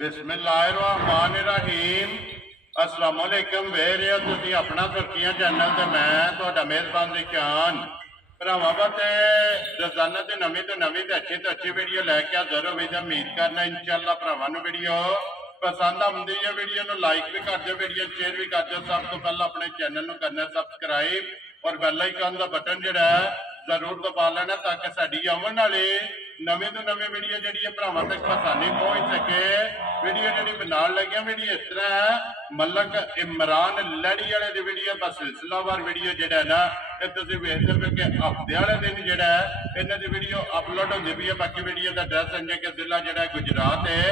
बिस्मिल्लाहिर्रहमानिर्रहीम अस्सलाम वालेकुम वेरे तुसी अपना सुर्खियां चैनल ते मैं तुहाडा मेहरबान ज़ीशान भरावां वास्ते रोजाना ते नवीं तो अच्छी वीडियो लैके हाज़र होवे ते उम्मीद करना इंशाअल्लाह भरावां नूं वीडियो पसंद आउंदी है। वीडियो नूं लाइक भी कर दिओ, वीडियो शेयर भी कर दिओ। सब तो पहला अपने चैनल नूं करना सबसक्राइब और बैल आइकन का बटन जिहड़ा है जरूर दबा लेना ताकि साडी आउण वाली नवीं तो नवीं वीडियो जिहड़ी है भरावां तक आसानी पहुंच सके। वीडियो जिहड़ी बनाउण लगे वीडियो इस तरह है मलक इमरान लड़ी वाले दी वीडियो का सिलसिलावार वीडियो जिहड़ा है ना ये तुसीं वेखदे हो कि हफ्ते वाले दिन जिहड़ा है इन्हां दी वीडियो अपलोड होंदी पई है। बाकी वीडियो का एड्रैस है कि जिला जिहड़ा गुजरात है,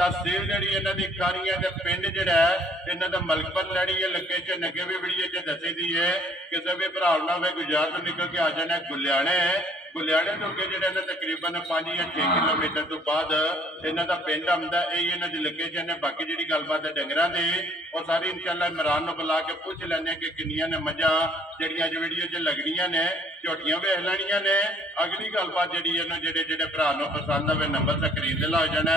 तहसील जिहड़ी इन्हां दी कारियां ते पिंड जिहड़ा है इन्हां दा मलकपुर लड़ी है। लोकेशन अगे भी वीडियो च दसी दी है। किसी भी भरा ना होवे गुजरात तो निकल के आ जाना गुलियाने तो अगे जो तकरीबन 5 या 6 किलोमीटर तो बाद इन्हों का पिंड आंदा है। इन्हों की लोकेशन है। बाकी जी गलबात है डंगरां दी और सारी इंशाअल्लाह इमरान को बुला के पूछ लैने कि किनियां ने मझां जिहड़ियां अज वीडियो च लगनियां ने झोटियां वेख लैनियां ने। अगली गलबात जी जेडे भरा पसंद आवे नंबर स्क्रीन ते ला जाना,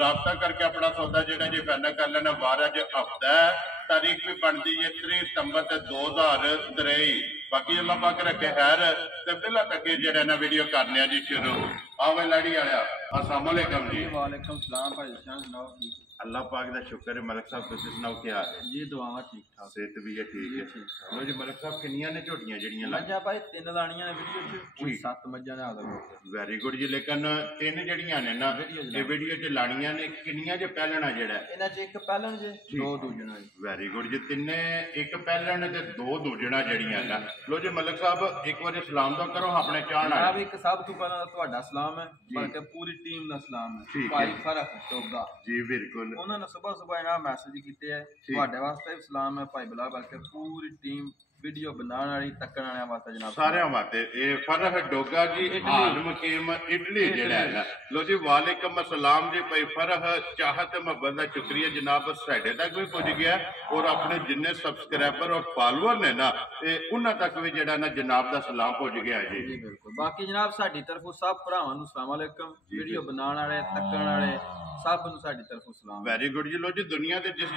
राबता करके अपना सौदा जो जी फाइनल कर लेना। बार अज हफ्ता है, तारीख भी बनती है 30 सितंबर 2023। बाकी अल्लाह पाक रखे खैर ते पहला तक जेड़ा ना वीडियो करने जी शुरू। आवे लड़ी आया अस्सलाम वालेकुम जी। वालेकुम सलाम भाई जान, सुनाओ ठीक? अल्लाह पाक दा शुक्र है। मलक साहब तुसीं सुनाओ क्या हाल है? जी दुआवां ठीक ठाक, सेहत भी है ठीक है। लो जी मलक साहब किनियां ने झोटियां जड़ियां मज्जां भाई 3 लाणियां ने वीडियो च, कोई 7 मज्जां ने आदा। वेरी गुड जी। लेकिन 3 जड़ियां ने ना ये वीडियो च लाणियां ने किनियां जे पहलना जेड़ा इन्हां च एक पहलन जे 2 दूजना जी। वेरी गुड जी। तिन्ने एक पहलन ते 2 दूजना जड़ियां ना। लो जी मलक साहब एक बार सलाम तो करो अपने चाहना जनाब। एक सब तो पहला तुहाडा सलाम है, बल्कि पूरी टीम दा सलाम है। भाई फरोख्त30 जी बिल्कुल उन्होंने सुबह मैसेज किए है तुहाडे वास्ते भी सलाम है भाई बिलाल, बल्कि पूरी टीम वीडियो बनाने वाली तकन वाले वास्ते जनाब सारे वास्ते। ये फरह डोगा जी हाल मुकीम इटली जेड़ा है ना। लो जी वालेकुम अस्सलाम जी। भाई फरह चाहत मोहब्बत का शुक्रिया जनाब, साडे तक भी पहुंच गया और अपने जिन्ने सबसक्राइबर और फॉलोअर ने ना उन्हां तक भी जेड़ा ना जनाब दा सलाम पहुंच गया जी। जी बिल्कुल। बाकी जनाब साडी तरफों सब भरावां नूं अस्सलाम वालेकुम, वीडियो बनाने वाले तकन वाले सब नूं साडी तरफों सलाम। वेरी गुड जी। लो जी दुनिया के जिस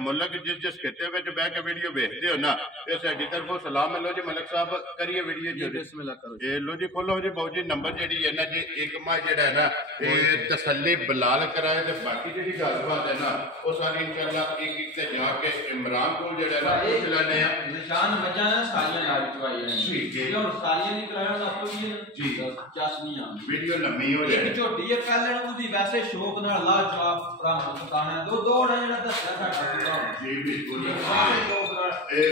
मुल्क जिस खिते में बह के वीडियो देखते हो ना ये साडी तरफों सलाम है। लो जी मलक साहब करिए वीडियो जी बिस्मिल्लाह करो जी। लो जी खोलो जी बाबू जी नंबर जी है ना जी एक माह जेड़ा है ना ये तसल्ली बिलाल कराए ते बाकी जी गलबात है ना वो सारी इंशाअल्लाह एक एक ते जाके इमरान को जेड़ा है ना पूछ लेने हैं। निशान मजा ना सारियां नाल चवाई है ठीक है और सारियां नहीं कराया ना पूरी जी चासनियां वीडियो लंबी हो जाए। झोटी है पहले उदी वैसे शौक नाल ला जवाब भरावां नूं बताना दो जेड़ा दसया साडा जी बिल्कुल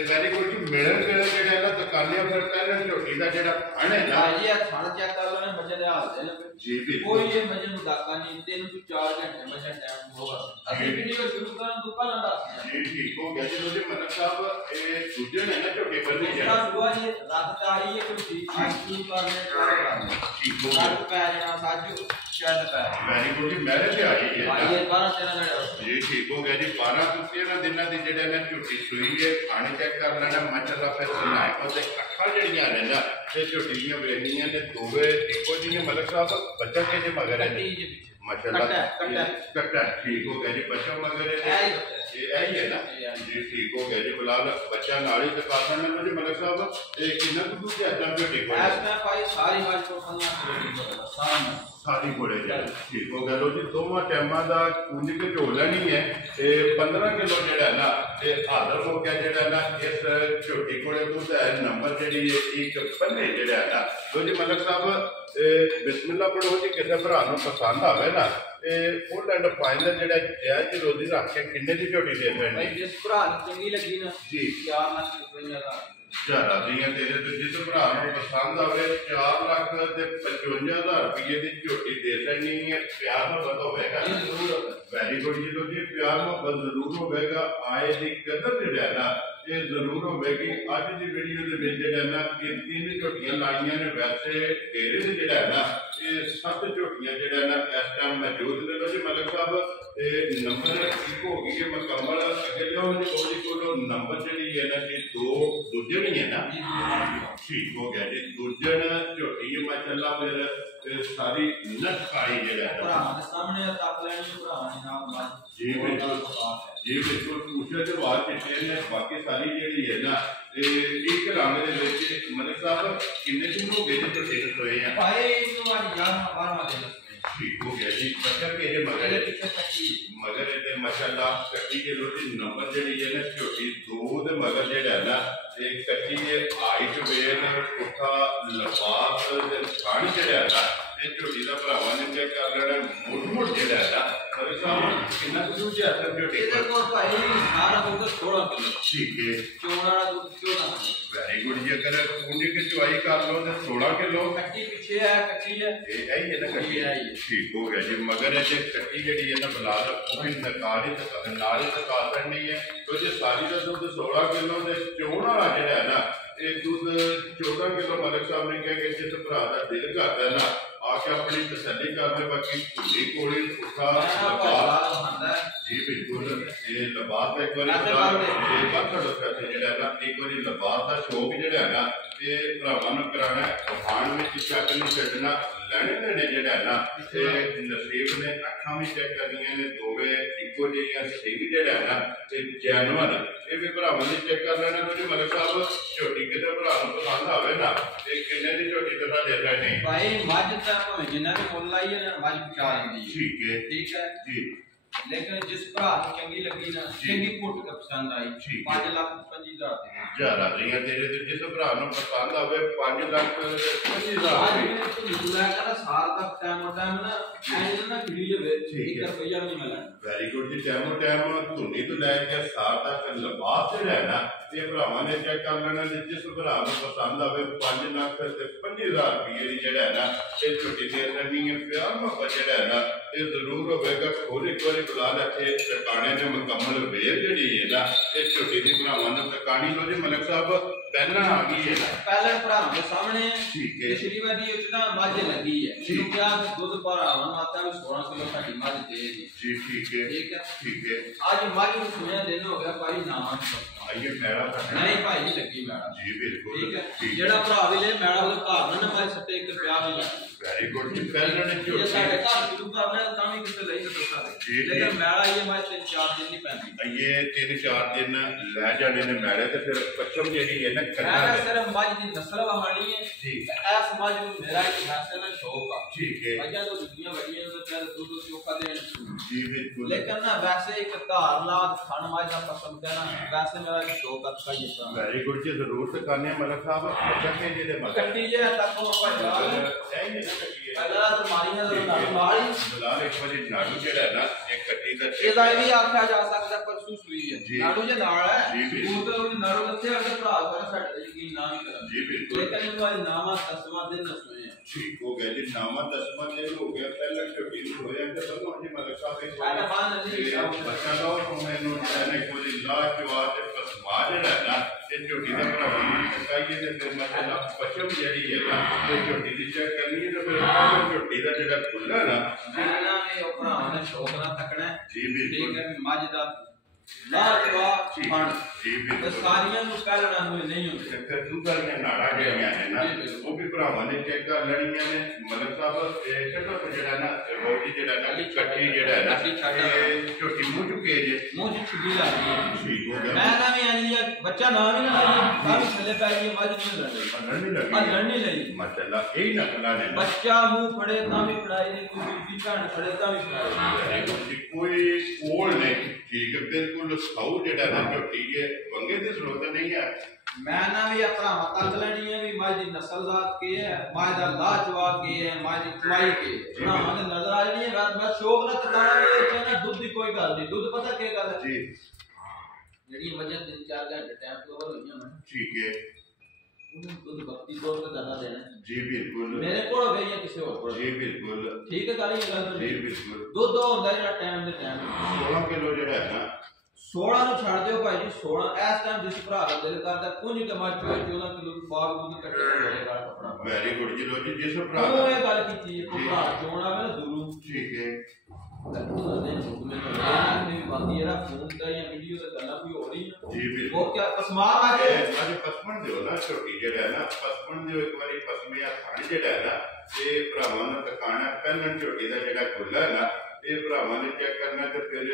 वेरी गुड जी। मिलन जेड़ा ना दुकाने फिर पहले झोटी दा जेड़ा थण है ना ये थण चेक कर लो मजे दे हाल दे जी बिल्कुल कोई ये मजे नु डाका नहीं 3 to 4 घंटे मजे टाइम होगा। अभी वीडियो शुरू करन तो पहला दस जी ठीक हो गया जी। लो जी मलक साहब ए दूजे ने ना झोटी बन्नी है हुआ ये रात तारी है कोई ठीक शुरू करने ठीक हो गया पै जाना साजू चल पै। वेरी गुड जी। मैरिज पे आई है ये 12 13 जी ठीक हो गया जी। 12 to 13 दिनां दी जेड़ा ना झोटी सुई है खाने चेक कर लेना माशाअल्लाह। फिर सुनाए और अखा जड़ियां ने ना ये झोटियां वेखनियां ने दोवे इको जिहियां। मलक साहब बच्चा के मगर है माशाअल्लाह कट्टा ठीक हो गया जी। बच्चा मगर है ये यही है ना जी ठीक हो गया जी। फिलहाल बच्चा नाल ही दिखा सकना जी मलक साहब ये कितना दूध से अदम झोटी को मैं भाई सारी बात को सुनना सारी घोड़े ठीक हो गया। लो जी दोवां टाइमां दा कुंडी के झोला नहीं है 15 किलो जेड़ा ना ये हादर हो गया जेड़ा ना इस झोटी कोले दूध है नंबर जेड़ी एक पन्ने जेड़ा ना। लो जी मलक साहब बिस्मिल्लाह पढ़ो जी। किसी भरा पसंद आवे ना फुल एंड फाइनल जेड़ा जायज रोजी रख के किन्ने की झोटी दे देनी जिस भरा चंगी लगी ना जी 4 लाख रुपया ज़्यादा दियां तेरे तो जिस भरा पसंद आवे 4 लाख ते 55,000 रुपये की झोटी दे सकनी है। प्यार मोहब्बत होगा वेरी गुड जी। लो जी प्यार मोहब्बत जरूर होगा। आए की कदर जो है ना ये जरूर होगी। अज की वीडियो के जो ना ये 3 झोटियां लाइया ने वैसे डेरे से जो है ना ये 7 झोटियां जो ना इस टाइम मौजूद ने। लो जी मलक साहब नंबर एक हो गई है मुकम्मल। अगे लो जी को नंबर जी है ना जी 2 दूजे नहीं है ना ठीक हो गया जी। दूजन झोटी माशाअल्लाह फिर सारी नस खाई जेड़ा भरावां दे सामने तक लैनी भरावां दी नाल मज जी बिल्कुल पूछे जो बात चिट्टे ने बाकी सारी जेड़ी है ना एक रंग दे विच मलिक साहब किन्ने दिन हो गए जे टेस्ट होए हैं भाई इस बार 11-12वां दिन ठीक हो गया जी बच्चा के ये मगर ये माशाअल्लाह कच्ची के लोटी नंबर जेड़ी है ना छोटी दो दे मगर जेड़ा है ना एक कच्ची ये हाइट वेट पुठा लबास ते खान जेड़ा है ना ये छोटी दा भरावां ने क्या कर लेना मोट जेड़ा है ना पर साहब कितना दूध है सर छोटी इधर को भाई सारा दूध 16 किलो ठीक है चोड़ा दूध 14 वेरी गुड जी अगर पूंजी की चवाई कर लो तो 16 किलो कच्ची पीछे है कच्ची है ये है ना कच्ची है ठीक हो गया जी मगर ये कच्ची जेडी है ना बला दा पूरी सरकारी नाली सरकार नहीं है तो ये सारी का दूध 16 किलो ते चोड़ा जेड़ा है ना ये दूध 14 किलो मलिक साहब ने कहा कि जिस भरा दा दिल करता है ना आके अपनी तसल्ली कर ले बाकी खुली कोड़ी उठा जी बिल्कुल ये लबास एक बार जेड़ा ना एक बार लबास का शौक जेड़ा है ना ये भरावां नूं कराना खाण विच चेक नहीं छड्डना लैने देने जेड़ा है ना ते नसीब ने अखां भी चेक करनियां ने दोवे इक्को जिहियां सिंह जेड़ा है ना ते जानवर ये भी भरावां ने चेक कर लेना तो मलिक साहब झोटी किते भरा नूं पसंद आवे ना ते किन्ने दी झोटी ते साडे रहने भाई मज ता भावें जिन्ना भी मुੱਲ आई है ना मज पचा लैंदी ठीक है जी लेकिन जिस भरा नूं चंगी लगी ना चंगी घुट के पसंद आई 5,25,000 ज्यादा नहीं तेरे ते जिस भरा नूं पसंद आवे 5,25,000 साल तक टाइम ना ऐसे ना खिड़ी जावे 1 रुपया नहीं मिलना वेरी गुड जी टाइम धुनी तो लैके साल तक लबास से रहना ये भरावां ने चेक कर लेना जिस भरा नूं पसंद आवे 5,25,000 रुपये दी जेड़ा है ना ये छोटी दे रही है प्यार मोहब्बत जेड़ा है ना ये जरूर होगा खोल एक बार बुला रखे टकाने ने मुकम्मल वेल जेड़ी है ना ये छोटी दी भरावां ने टकानी लो जी मलिक साहब पहला आ गई है ना पहले भरावां दे सामने ठीक है पिछली बार दी उतना मज लगी है ठीक क्या दूध भरावां आता है 16 किलो साडी मज दे दी जी ठीक है आज मज नूं सुनिया दिन हो गया भाई नाम आइए मैड़ा नहीं भाई जी लगी मैड़ा जी बिल्कुल ठीक है जेड़ा भरा भी ले मैड़ा वो घर ना भाई 1 रुपया भी ले वेरी गुड जी पहले ने ये साडे घर शुरू करना तां भी किसे लई तो सारे लेकिन मैड़ा ये मैं 3-4 दिन नहीं पैंदी ये 3-4 दिन ले जाने ने मैड़े ते फिर पच्छम जेडी है ना मैं सिर्फ मज दी नस्ल वहानी है जी ऐस मज नूं मेरा एक वैसे ना शौक है ठीक है मजा तो दुनिया बड़ियां तो चल दूध चोखा दे जी बिल्कुल लेकिन ना वैसे एक धार लाद खान मज दा पसंद करना वैसे मेरा शौक है का ये वेरी गुड जी जरूर से करने मलिक साहब अच्छा के जे दे मगर कट्टी जे तक को चाहिए अगला तो मारी ना मारी बिलाल एक बार नाड़ू जेड़ा है ना एक कट्टी दा ਇਹਦਾ ਇਹ ਵੀ ਆਖਿਆ ਜਾ ਸਕਦਾ ਪਰਸੂ ਸੂਈ ਹੈ ਨਾੜੂ ਜੇ ਨਾਲ ਹੈ ਉਹ ਤਾਂ ਉਹ ਨਾੜੂ ਲੱਥੇ ਅਗਰ ਭਰਾ ਸਾਰੇ ਸਾਡੇ ਯਕੀਨ ਨਾ ਵੀ ਕਰਨ जी बिल्कुल लेकिन इनको आज नामा तस्मा दिन न सोए हैं ठीक हो गया जी नामा 10वां दिन हो गया पहले छोटी हो जाए तो बनो जी मलिक साहब अरे मान नहीं बच्चा लो मैनू जाने को जी लाजवाब ते पसमा जेड़ा है ना ये छोटी दा भरावां नूं चाहिए ते फिर माशाअल्लाह पच्छम जेड़ी है ना ये छोटी दी चेक करनी है तो फिर छोटी दा जेड़ा खुला ना ना ये भरावां ने शौक ना तकना जी बिल्कुल ठीक है मज दा लाजवाब खान जी बिल्कुल सारियां नु कहना नहीं होंदे फिर दूसरा नाड़ा जेड़ियां ने ना वो भी भरावां ने चेक कर लेणियां ने मलिक साहब छड्डो जेड़ा ना रोटी जेड़ा ना कट्टी जेड़ा है ना छोटी मुंह चुके जे मुंह छुड़ी ला रही है ठीक हो गया मैं ना भी आनी बच्चा ना भी ना सब थले पै गई मज नहीं लड़ी माशाअल्लाह यही नस्ल ने बच्चा मुंह फड़े ता भी फड़ाई नहीं कोई बीबी भैन फड़े ता भी फड़ाई कोई कोल नहीं ठीक है बिल्कुल साउ जेड़ा ना छोटी है वंगे की जरूरत नहीं है मैं ना भी अपना तक लेनी है भी माजी नस्ल जात के है माजा लाजवाब के है माजी चवाई के ना हमें नजर आ नहीं है मैं शौक ना तकाना है ना दूध की कोई गल नहीं दूध पता क्या गल है जी जेडी वजह 3-4 घंटे टाइम तो ओवर होईया मैं ठीक है दूध भक्ति तौर पे करना देना जी बिल्कुल मेरे को हो गई है किसी और को जी बिल्कुल ठीक है गल जी बिल्कुल दूध होंदा जेड़ा टाइम दे टाइम 16 किलो जेड़ा है ना 16 ਨੂੰ ਛੱਡ ਦਿਓ ਭਾਈ ਜੀ 16 ਇਸ ਟਾਈਮ ਜਿਸ ਭਰਾ ਦਾ ਦਿਲ ਕਰਦਾ ਕੁਝ ਟਮਾਟਰ 14 ਕਿਲੋ ਬਾਗ ਨੂੰ ਕੱਟੇ ਹੋਏ ਗਾਲ ਕੱਪੜਾ ਵੈਰੀ ਗੁੱਡ ਜੀ ਲੋ ਜੀ ਜਿਸ ਭਰਾ ਉਹ ਇਹ ਗੱਲ ਕੀਤੀ ਹੈ ਕੋਈ ਭਰਾ ਚੋਣ ਆਵੇ ਨਾ ਦੂਰੋਂ ਠੀਕ ਹੈ ਉਹਦੇ ਹੁਕਮ ਨੇ ਬਾਕੀ ਜਿਹੜਾ ਫੋਨ ਦਾ ਜਾਂ ਵੀਡੀਓ ਦਾ ਗੱਲਾਂ ਕੋਈ ਹੋ ਰਹੀ ਹੈ वो क्या पसमार आ गए आज पसमन जो ना छोटी जेड़ा है ना पसमन जो एक बारी पसमे या थाने जेड़ा है ना ये भरावां ने तकाना पहलन छोटी दा जेड़ा खुला है ना ये भरावां ने चेक करना ते फिर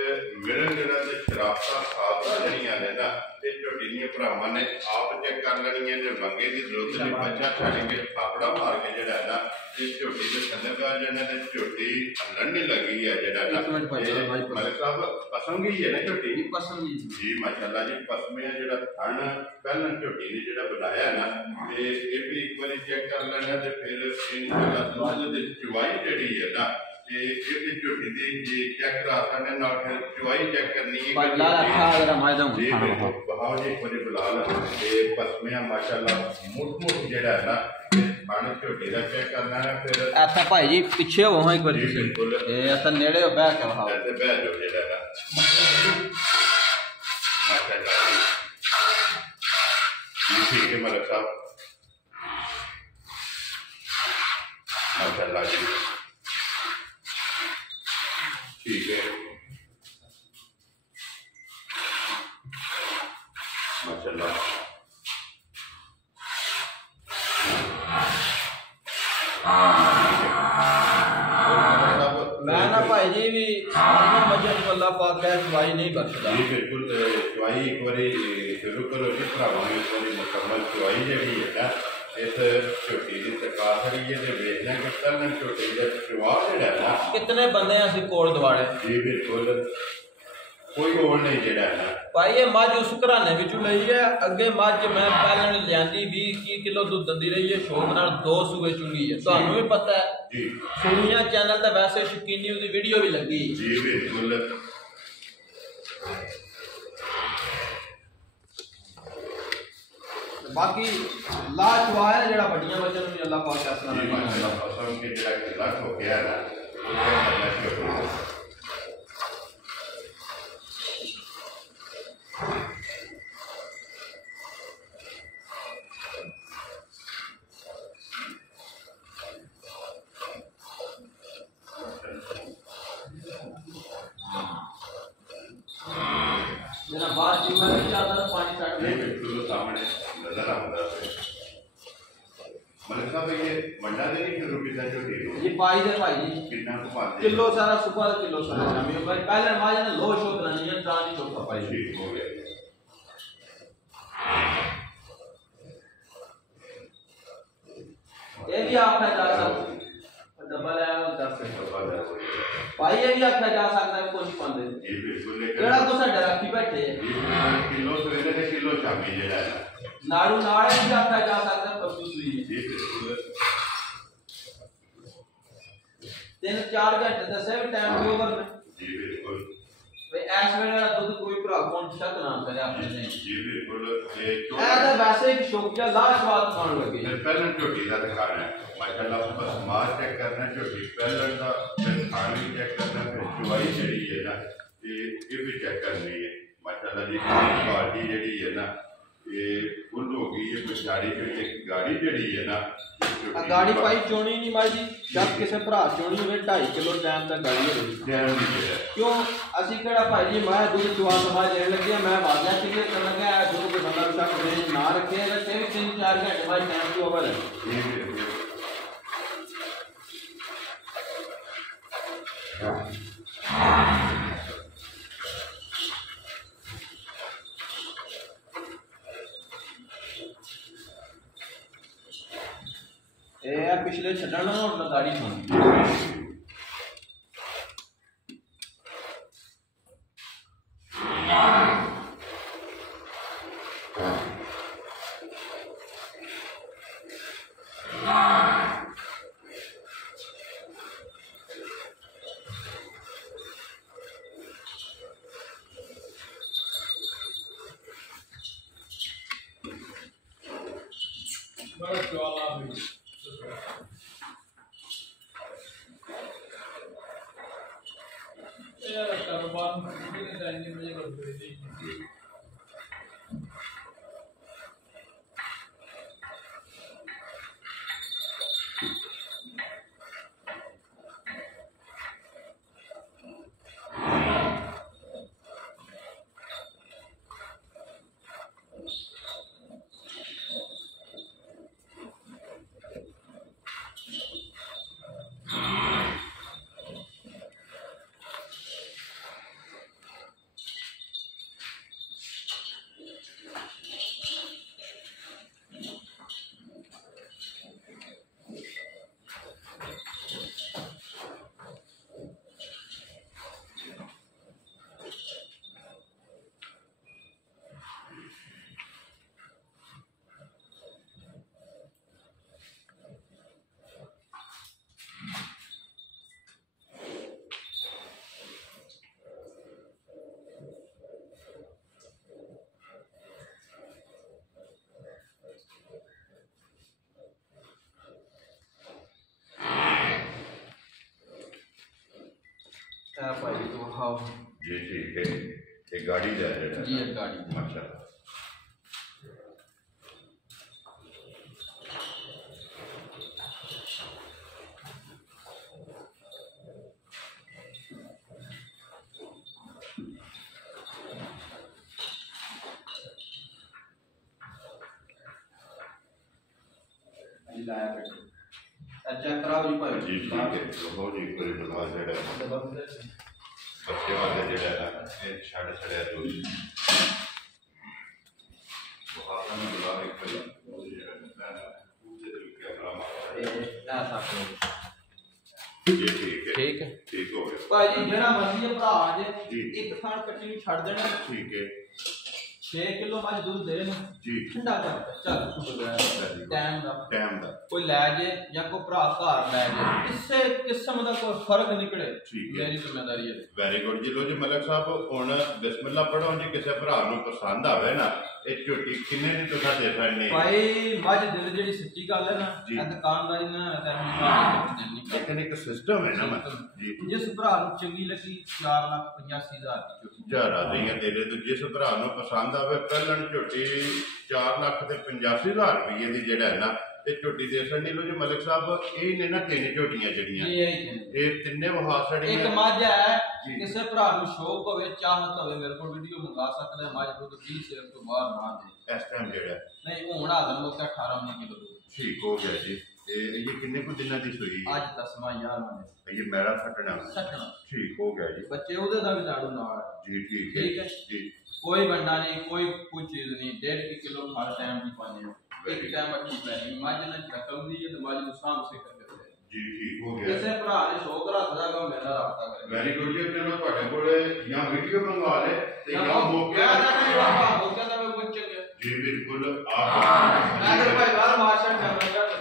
मिलन जेड़ा ते शराबता साथ नहीं आने ना ये छोटी ने भरावां ने आप चेक कर लेनी है ने मंगे दी जरूरत नहीं बच्चा छाड़ के थापड़ा मार के जेड़ा है ना ये छोटी दे संदगा जेना ते छोटी लड़ने लगी है जेड़ा ना मलिक साहब पसंद ही है ना छोटी पसंद जी माशाल्लाह जी पसमे जेड़ा थान पहलन छोटी ने जेड़ा बनाया ना ते ये भी एक बारी चेक कर लेना ते फिर इंशाल्लाह दूध दे चवाई जेड़ी है ना ये छोटी दी ये चेक करा करने ना फिर चवाई चेक करनी है बल्ला रखा जरा मैं दूं जी बहुत जी बड़े बुलाल ये पसमे माशाल्लाह मुठ जेड़ा है ना पानी छोटी दा चेक करना है फिर ऐसा भाई जी पीछे हो एक बार बिल्कुल ये ऐसा नेड़े हो बैठ के वहां ऐसे बैठ जाओ जेड़ा है माशाल्लाह जी ठीक है मलिक साहब माशाल्लाह जी ठीक है माशाल्लाह मैं ना भाई जी भी मजहब को अल्लाह पाक है चवाई नहीं बख्शदा जी बिल्कुल चवाई एक बारी शुरू करो जी भरावां एक बारी मुकम्मल चवाई जेहड़ी है ना इस छोटी दी सरकार खड़ी है ते देखना कि तलन छोटी दा जवाब जेड़ा है ना कितने बंदे हैं ਅਸੀਂ ਕੋਲ ਦਵਾੜੇ जी बिल्कुल कोई और नहीं जेड़ा है भाई ये मज उस घराने विचों ਲਈ है ਅੱਗੇ ਮੱਝ मैं ਪਹਿਲਾਂ ਲਿਆਂਦੀ 20-21 ਕਿਲੋ ਦੁੱਧ ਦਿੰਦੀ ਰਹੀ ਹੈ ਸ਼ੌਕ ਨਾਲ 2 ਸੂਏ ਚੁੰਗੀ ਹੈ ਤੁਹਾਨੂੰ ਵੀ ਪਤਾ ਹੈ जी ਸੁਣੀਆਂ ਚੈਨਲ ਤੇ ਵੈਸੇ ਸ਼ਕੀਨੀ ਉਹਦੀ ਵੀਡੀਓ ਵੀ ਲੱਗੀ जी बिल्कुल बाकी ला चवाया जेड़ा बड़ियां वजन में अल्लाह पाक फैसला जी नहीं माशाल्लाह फसल के जेड़ा लग हो गया ना मेरा बात जीवन में ज्यादा तो पानी काट ये बिल्कुल सामने नजर आ रहा है मलिक साहब ये मंडा दे नहीं शुरू किया छोटी ये पाई दे भाई जी कितना को पाते किलो सारा सुबह किलो सारा शामी भाई पहले माज ने लो शो बनानी है जान नहीं छोटा भाई ठीक हो गया ये भी आपका जा सकता डबल है वो 10 भाई ये भी आपका जा सकता है कुछ पांदे ये बिल्कुल केड़ा तो साडा रखी बैठे किलो सवेरे ते किलो शामी जेड़ा है नाड़ू नाड़े भी आपका जा सकता है पशु सुई जी बिल्कुल 3-4 घंटे दसे भी टाइम भी ओवर में जी बिल्कुल भाई ऐस वेले दा दूध कोई भरा कौन शक ना करे आपने नहीं जी बिल्कुल ये ए तो वैसे ही शौकिया लाजवाब खान लगे पहले छोटी का दिखाना है माशाल्लाह बस मार चेक करना छोटी पहले का फिर खाने चेक करना फिर चवाई जड़ी है ना ये भी चेक करनी है माशाल्लाह जी क्वालिटी जड़ी है ना ये फुल हो गई है बेचारी जो एक गाड़ी जड़ी है ना गाड़ी पाई चोनी नहीं माजी जब किसी भरा चोनी होवे 2.5 किलो टाइम तक गाड़ी होगी क्यों ਅਸੀਂ ਕਿਹੜਾ ਭਾਈ ਜੀ ਮੈਂ ਦੁੱਧ ਚਵਾ ਸਮਾਜ ਲੈਣ ਲੱਗਿਆ ਮੈਂ ਵਾਜਿਆ ਕਲੀਅਰ ਕਰਨ ਲੱਗਾ ਦੁੱਧ ਕੋਈ ਬੰਦਾ ਵੀ ਤੱਕ ਰੇਂਜ ਨਾ ਰੱਖੇ ਤਾਂ ਫਿਰ 3-4 ਘੰਟੇ ਬਾਅਦ ਟਾਈਮ ਵੀ ਓਵਰ ਹੈ ਇਹ ਪਿਛਲੇ ਛੱਡਣ ਨਾਲ ਹੁਣ ਗਾੜੀ ਹੋਣੀ बड़ा ज्वाला भी यार कारोबार में कितने टाइम में मुझे कर दे दिखाओ जी ठीक है एक गाड़ी जा रहा है जी एक गाड़ी माशाल्लाह लाया बेटे अच्छा कराओ जी भाई जी ठीक है तो जी पूरी बता जेड़ा बच्चे वाले जेड़ा है ये छड़ छड़या तो बुखार में बुला एक पहले वो जेड़ा है पूरे दिल के अपना ना साको जी ठीक है ठीक हो गया भाई जेड़ा मर्जी भरा जे एक थान कट्टी ਨੂੰ ਛੱਡ ਦੇਣਾ ठीक है 6 किलो मज दूध दे ना जी ठंडा कर चल टाइम दा कोई ले जे या कोई भरा घर ले जे किसे किस्म दा कोई फर्क निकले मेरी जिम्मेदारी है वेरी गुड जी लो जी मलिक साहब हुन बिस्मिल्लाह पढ़ो जी किसे भरा ਨੂੰ पसंद आवे ना ਇਹ ਝੋਟੀ ਕਿੰਨੇ ਦੀ ਤੁਸੀਂ ਦੇ ਸਕਦੇ ਭਾਈ ਮੱਝ ਦਿਲ ਜਿਹੜੀ ਸੱਚੀ ਗੱਲ ਹੈ ਨਾ ਇਹ ਦੁਕਾਨਦਾਰੀ ਨਾ ਲੇਕਿਨ ਇੱਕ ਸਿਸਟਮ ਹੈ ਨਾ ਜੀ ਜਿਸ ਭਰਾ ਨੂੰ ਚੰਗੀ ਲੱਗੀ 4,85,000 ਦੀ ਝੋਟੀ ਜਾਰਾ ਰਹੀਆਂ ਤੇਰੇ ਤੋਂ ਜਿਸ ਭਰਾ ਨੂੰ ਪਸੰਦ ਆਵੇ ਪਹਿਲਾਂ ਝੋਟੀ 4,85,000 ਰੁਪਏ ਦੀ ਜਿਹੜਾ ਹੈ ਨਾ ਤੇ ਝੋਟੀ ਦੇ ਸਣ ਲੋ ਜੀ ਮਲਿਕ ਸਾਹਿਬ ਇਹ ਨੇ ਨਾ ਤਿੰਨ ਝੋਟੀਆਂ ਜਿਹੜੀਆਂ ਇਹ ਤਿੰਨੇ ਵਹਾ ਛੜੀਆਂ ਇੱਕ ਮੱਝ ਹੈ ਕਿਸੇ ਭਰਾ ਨੂੰ ਸ਼ੌਕ ਹੋਵੇ ਚਾਹਤ ਹੋਵੇ ਮੇਰੇ ਕੋਲ ਵੀਡੀਓ ਮੰਗਾ ਸਕਦਾ ਮੱਝ ਦੁੱਧ 20 ਸੇਰ ਤੋਂ ਬਾਹਰ ਨਾ ਦੇ ਇਸ ਟਾਈਮ ਜਿਹੜਾ ਨਹੀਂ ਹੁਣ ਹਾਜ਼ਰ ਹੋ ਕੇ 18-19 ਕਿਲੋ ਦੁੱਧ ਠੀਕ ਹੋ ਗਿਆ ਜੀ ਇਹ ਕਿੰਨੇ ਕੁ ਦਿਨਾਂ ਦੀ ਸੂਈ ਅੱਜ 10ਵਾਂ 11ਵਾਂ ਇਹ ਮੇਰਾ ਛੱਡਣਾ ਠੀਕ ਹੋ ਗਿਆ ਜੀ ਬੱਚੇ ਉਹਦੇ ਦਾ ਵੀ ਝਾੜੂ ਨਾਲ ਜੀ ਠੀਕ ਹੈ ਜੀ कोई बंडा नहीं कोई चीज नहीं 1.5 किलो हर टाइम की पानी एक टाइम अच्छी पैनी मज ने रकम दी है तो मज नु साम से करते जी ठीक हो गया किसे भरा ने शौक रखदा का मेरा रास्ता करे वेरी गुड जी चलो ਤੁਹਾਡੇ ਕੋਲੇ ਜਾਂ ਵੀਡੀਓ ਮੰਗਵਾ ਲੈ ਤੇ ਜਾਂ ਮੌਕੇ ਦਾ ਵੀ ਪੁੱਛेंगे जी बिल्कुल आप अगर भाई बार मार्शल कर रहा है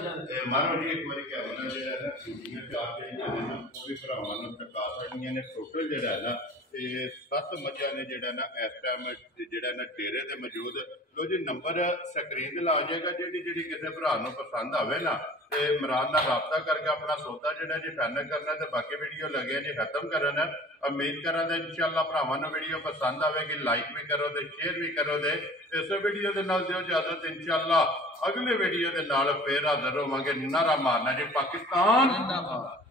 ਮਾਰੋ ਜੀ ਇੱਕ ਵਾਰੀ ਕਿਹਾ ਨਾ ਜਿਹੜਾ ਹੈ ਵੀਡੀਓ ਤੇ ਆ ਕੇ ਇਹਨਾਂ ਨੂੰ ਕੋਈ ਭਰਾਵਾਂ ਨੂੰ ਟਕਾ ਸਕਦੀਆਂ ਨੇ ਟੋਟਲ ਜਿਹੜਾ ਹੈ ਨਾ ਤੇ 7 ਮੱਝਾਂ ਨੇ ਜਿਹੜਾ ਨਾ ਇਸ ਟਾਈਮ ਜਿਹੜਾ ਨਾ ਡੇਰੇ ਤੇ ਮੌਜੂਦ ਲੋ ਜੀ ਨੰਬਰ ਸਕਰੀਨ ਤੇ ਲਾ ਜਾਏਗਾ ਜਿਹੜੀ ਕਿਸੇ ਭਰਾ ਨੂੰ ਪਸੰਦ ਆਵੇ ਨਾ ਤੇ ਇਮਰਾਨ ਨਾਲ ਰਾਬਤਾ ਕਰਕੇ ਆਪਣਾ ਸੌਦਾ ਜਿਹੜਾ ਜੀ ਫਾਈਨਲ ਕਰਨਾ ਤੇ ਬਾਕੀ ਵੀਡੀਓ ਲੱਗੇ ਜੀ ਖਤਮ ਕਰਨ ਉਮੀਦ ਕਰਾਂਗੇ ਇਨਸ਼ਾਅੱਲਾ ਭਰਾਵਾਂ ਨੂੰ ਵੀਡੀਓ ਪਸੰਦ ਆਵੇਗੀ ਲਾਈਕ ਵੀ ਕਰੋ ਤੇ ਸ਼ੇਅਰ ਵੀ ਕਰੋ ਤੇ ਇਸ ਵੀਡੀਓ ਦੇ ਨਾਲ ਦਿਓ ਇਜਾਜ਼ਤ ਇਨਸ਼ਾਅੱਲਾ ਅਗਲੇ ਵੀਡੀਓ ਦੇ ਨਾਲ ਫੇਰ ਹਾਜ਼ਰ ਹੋਵਾਂਗੇ ਨਾਰਾ ਮਾਰਨਾ ਜੀ ਪਾਕਿਸਤਾਨ